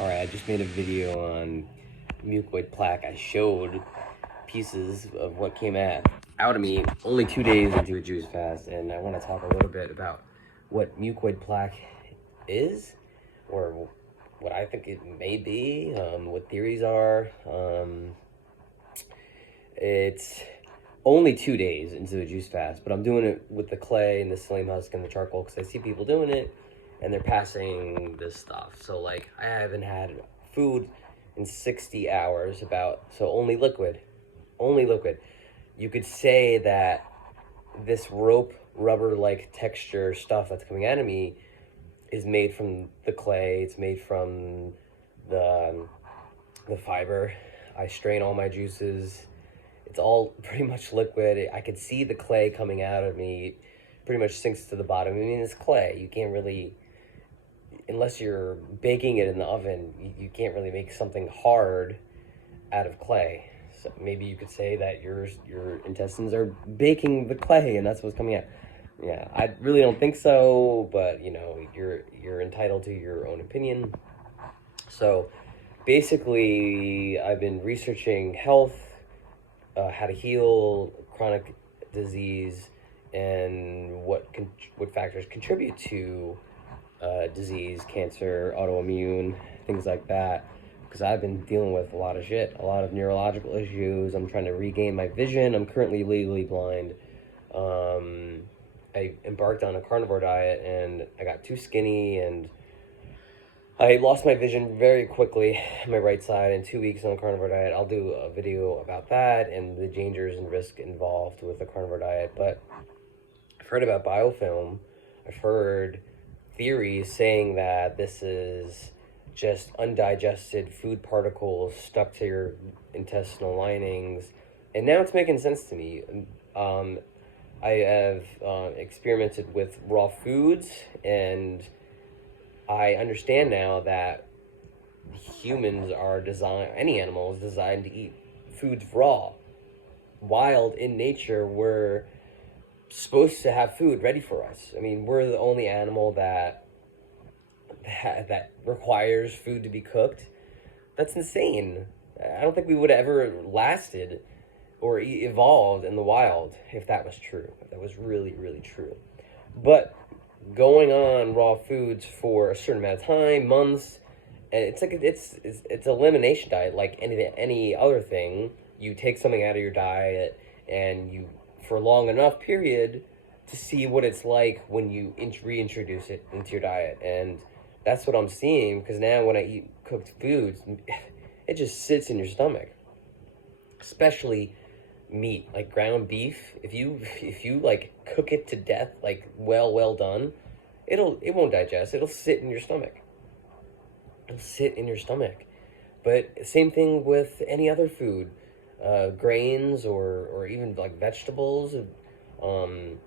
Alright, I just made a video on mucoid plaque. I showed pieces of what came out of me only 2 days into a juice fast, and I want to talk a little bit about what mucoid plaque is, or what I think it may be, what theories are. It's only 2 days into a juice fast, but I'm doing it with the clay and the psyllium husk and the charcoal because I see people doing it and they're passing this stuff. So like I haven't had food in 60 hours, so only liquid. You could say that this rope rubber like texture stuff that's coming out of me is made from the clay. It's made from the fiber. I strain all my juices. It's all pretty much liquid. I could see the clay coming out of me. Pretty much sinks to the bottom. I mean, it's clay. You can't really, unless you're baking it in the oven, you can't really make something hard out of clay. So maybe you could say that your intestines are baking the clay, and that's what's coming out. Yeah, I really don't think so, but you know, you're entitled to your own opinion. So basically, I've been researching health, how to heal chronic disease, and what factors contribute to disease, cancer, autoimmune, things like that. Because I've been dealing with a lot of shit, a lot of neurological issues. I'm trying to regain my vision. I'm currently legally blind. I embarked on a carnivore diet and I got too skinny and I lost my vision very quickly, my right side, in 2 weeks on a carnivore diet. I'll do a video about that and the dangers and risk involved with the carnivore diet. But I've heard about biofilm. I've heard theories saying that this is just undigested food particles stuck to your intestinal linings. And now it's making sense to me. I have experimented with raw foods, and I understand now that humans are designed, any animal is designed to eat foods raw. Wild in nature, we're supposed to have food ready for us. I mean, we're the only animal that requires food to be cooked. That's insane. I don't think we would have ever lasted or evolved in the wild if that was true. If that was really, really true. But going on raw foods for a certain amount of time, months, and it's like it's elimination diet like any other thing. You take something out of your diet and you, for a long enough period, to see what it's like when you reintroduce it into your diet. And that's what I'm seeing, because now when I eat cooked foods, it just sits in your stomach. Especially meat, like ground beef. If you like cook it to death, like well done, it won't digest. It'll sit in your stomach. It'll sit in your stomach. But same thing with any other food, grains or even like vegetables. I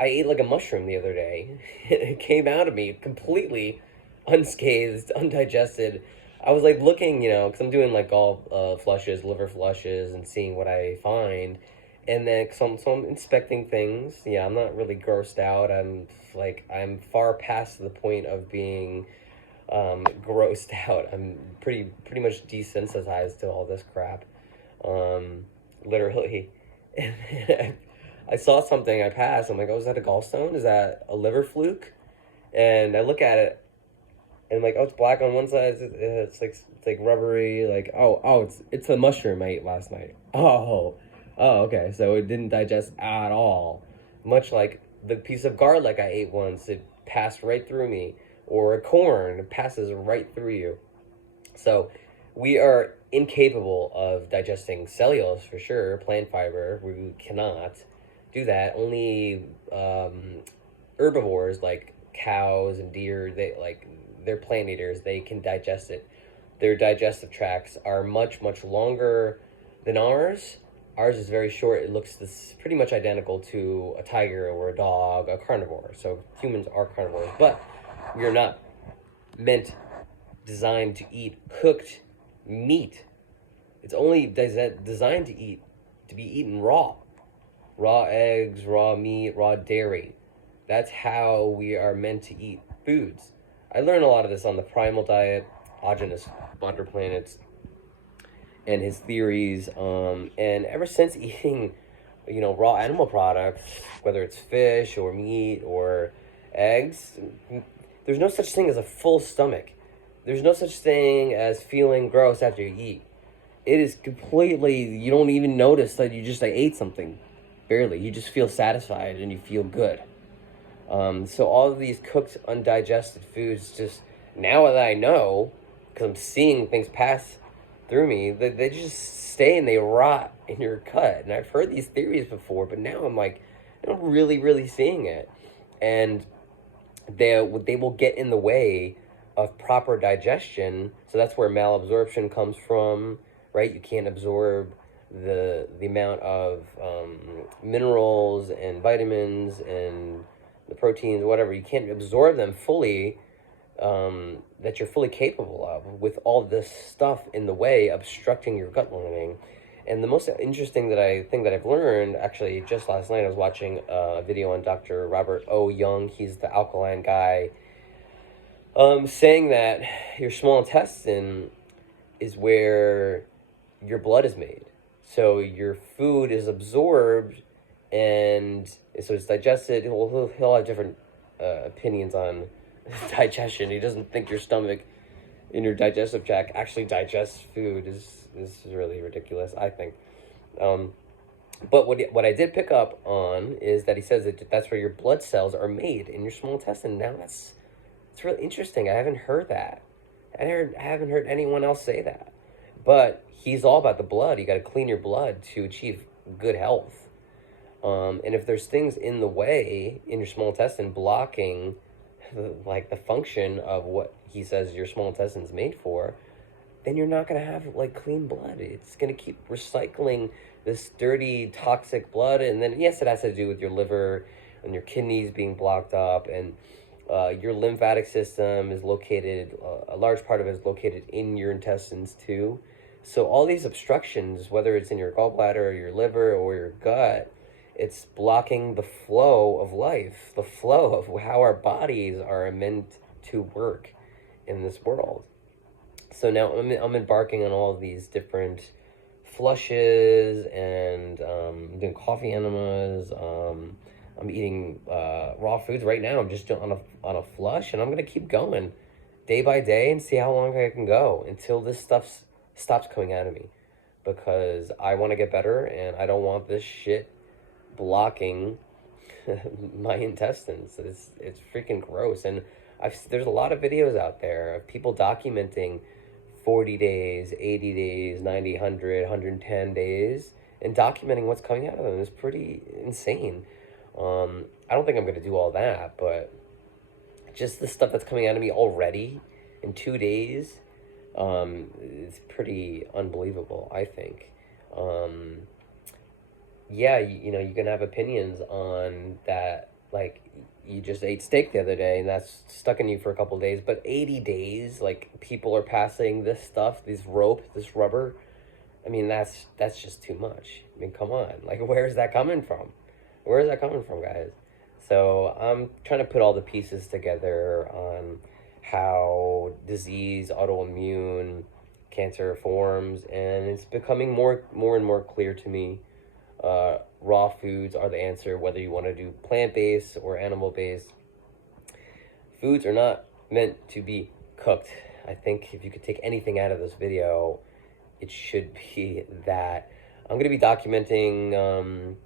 ate like a mushroom the other day. It came out of me completely unscathed, undigested. I was like looking, because I'm doing like all flushes, liver flushes, and seeing what I find. And then so I'm inspecting things. Yeah, I'm not really grossed out. I'm far past the point of being grossed out. I'm pretty much desensitized to all this crap. Literally. I saw something, I passed. I'm like, oh, is that a gallstone? Is that a liver fluke? And I look at it, and I'm like, oh, it's black on one side. It's like rubbery. Like, it's a mushroom I ate last night. Oh, okay. So it didn't digest at all. Much like the piece of garlic I ate once, it passed right through me. Or a corn, it passes right through you. So we are incapable of digesting cellulose for sure, plant fiber. We cannot do that. Only herbivores like cows and deer, they're plant eaters. They can digest it. Their digestive tracts are much longer than ours. Ours is very short. It looks pretty much identical to a tiger or a dog, a carnivore. So humans are carnivores, but we are not designed to eat cooked meat. It's only designed to be eaten raw. Raw eggs, raw meat, raw dairy. That's how we are meant to eat foods. I learned a lot of this on the Primal Diet, Autogenous Butter Planets, and his theories. And ever since eating, raw animal products, whether it's fish or meat or eggs, there's no such thing as a full stomach. There's no such thing as feeling gross after you eat. It is completely, you don't even notice that you just ate something. Barely. You just feel satisfied and you feel good. So all of these cooked, undigested foods, just now that I know, because I'm seeing things pass through me, they just stay and they rot in your gut. And I've heard these theories before, but now I'm really, really seeing it. And they will get in the way of proper digestion. So that's where malabsorption comes from, right? You can't absorb the amount of minerals and vitamins and the proteins, whatever. You can't absorb them fully, that you're fully capable of, with all this stuff in the way, obstructing your gut lining. And the most interesting thing that I've learned, actually, just last night, I was watching a video on Dr. Robert O. Young. He's the alkaline guy, saying that your small intestine is where your blood is made. So your food is absorbed, and so it's digested. He'll have different opinions on digestion. He doesn't think your stomach in your digestive tract actually digests food. This is really ridiculous, I think. But what I did pick up on is that he says that that's where your blood cells are made, in your small intestine. Now it's really interesting. I haven't heard that. I haven't heard anyone else say that. But he's all about the blood. You got to clean your blood to achieve good health. And if there's things in the way in your small intestine blocking the function of what he says your small intestine is made for, then you're not going to have clean blood. It's going to keep recycling this dirty, toxic blood. And then, yes, it has to do with your liver and your kidneys being blocked up, and your lymphatic system is located, a large part of it is located in your intestines too. So all these obstructions, whether it's in your gallbladder or your liver or your gut, it's blocking the flow of life, the flow of how our bodies are meant to work in this world. So now I'm embarking on all of these different flushes, and doing coffee enemas. I'm eating raw foods right now. I'm just on a flush, and I'm gonna keep going day by day and see how long I can go until this stuff stops coming out of me, because I want to get better and I don't want this shit blocking my intestines. It's freaking gross. And there's a lot of videos out there of people documenting 40 days, 80 days, 90, 100, 110 days, and documenting what's coming out of them. It's pretty insane. I don't think I'm going to do all that, but just the stuff that's coming out of me already in 2 days, it's pretty unbelievable, I think. Yeah, you can have opinions on that, you just ate steak the other day and that's stuck in you for a couple of days, but 80 days, people are passing this stuff, this rubber. I mean, that's just too much. I mean, come on. Where is that coming from? Where is that coming from, guys? So I'm trying to put all the pieces together on how disease, autoimmune, cancer forms, and it's becoming more and more clear to me. Raw foods are the answer, whether you want to do plant-based or animal-based. Foods are not meant to be cooked. I think if you could take anything out of this video, it should be that. I'm going to be documenting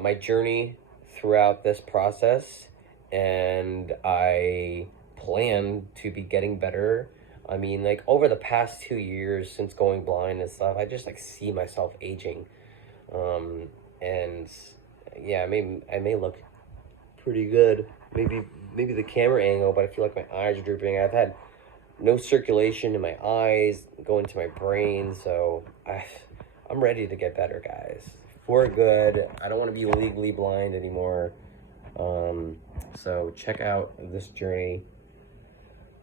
my journey throughout this process, and I plan to be getting better. I mean, over the past 2 years since going blind and stuff, I just see myself aging. And yeah, I may look pretty good. Maybe the camera angle, but I feel like my eyes are drooping. I've had no circulation in my eyes, going to my brain, so I'm ready to get better, guys. For good. I don't want to be legally blind anymore. So check out this journey.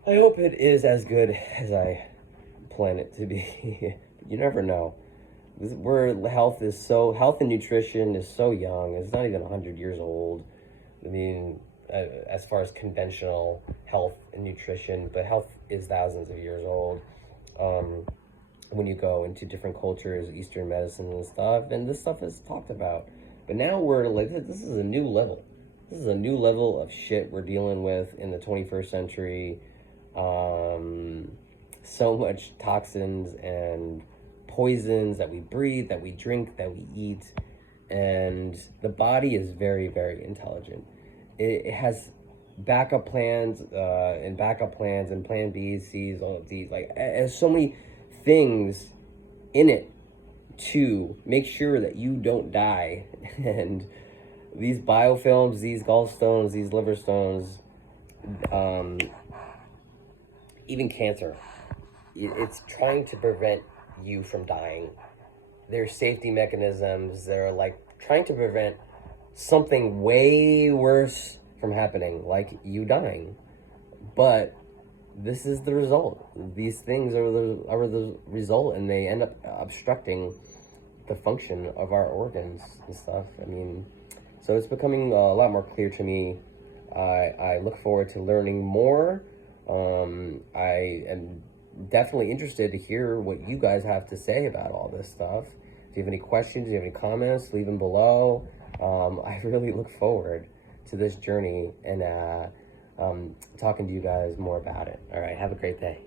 I hope it is as good as I plan it to be. You never know. Health and nutrition is so young. It's not even 100 years old. I mean, as far as conventional health and nutrition, but health is thousands of years old. When you go into different cultures, Eastern medicine and stuff, and this stuff is talked about. But now we're like, this is a new level. This is a new level of shit we're dealing with in the 21st century. So much toxins and poisons that we breathe, that we drink, that we eat. And the body is very, very intelligent. It has backup plans and plan B's, C's, all of these. Like, it has so many things in it to make sure that you don't die. And these biofilms, these gallstones, these liver stones, even cancer, it's trying to prevent you from dying. There's safety mechanisms that are like trying to prevent something way worse from happening, like you dying. But this is the result. These things are the result, and they end up obstructing the function of our organs and stuff. I mean, so it's becoming a lot more clear to me. I look forward to learning more. I am definitely interested to hear what you guys have to say about all this stuff. If you have any questions, if you have any comments, leave them below. I really look forward to this journey and talking to you guys more about it. All right, have a great day.